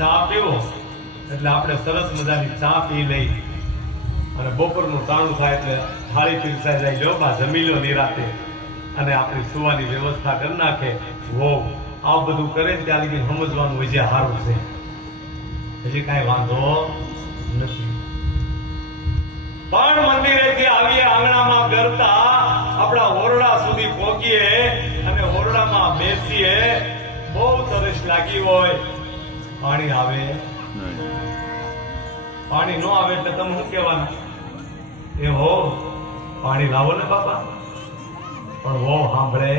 ચા પીવો એટલે આપણે સરસ મજાની ચા પી લઈ અને બપોરનું ટાણું થાય એટલે થાળી પીરસાઈ જાય, લો બા જમી લો નિરાતે અને આપણી સુવાની વ્યવસ્થા કરી નાખે. વો આ બધું કરે ને ત્યાં લગી સમજવાનું હજી સારું છે, હજી કાંઈ વાંધો નથી. પણ મંદિરેથી આવીએ, આંગણામાં ગરતા આપણા ઓરડા સુધી પહોંચીએ અને ઓરડામાં બેસીએ. બહુ તરસ લાગી હોય, પાણી આવે, પાણી નો આવે એટલે તમે શું કહેવાના? એ હો પાણી લાવો ને બાપા. પણ હો સાંભળે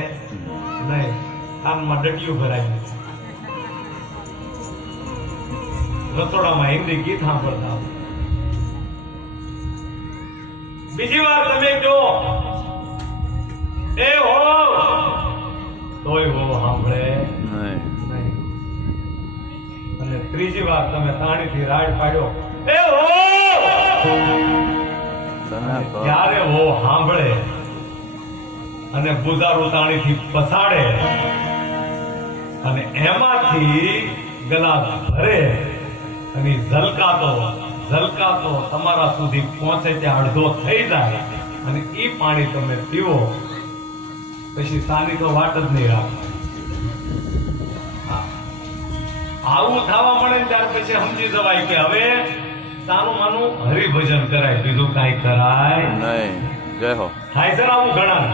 નહીં, કાનમાં ડટિયું ભરાય. રસોડામાં હિન્દી ગીત સાંભળતા. બીજી વાર તમે જો એ હો તોય હો સાંભળે નહીં. અને ત્રીજી વાર તમે તાણીથી રાડ પાડ્યો એ હો, ત્યારે હો સાંભળે અને બુઝારું તાણીથી પસાડે અને એમાંથી ગલાસ ભરે અને ઝલકાતો તમારા સુધી પહોંચે ત્યાં અડધો થઈ જાય અને એ પાણી તમે પીવો પછી સાની તો વાટ જ નહીં રાખો. આવું થવા મળે ને ત્યાર પછી સમજી જવાય કે હવે સાનું માનું હરિભજન કરાય, બીજું કાંઈ કરાય નહીં. જય હો. થાય છે ને આવું ઘણા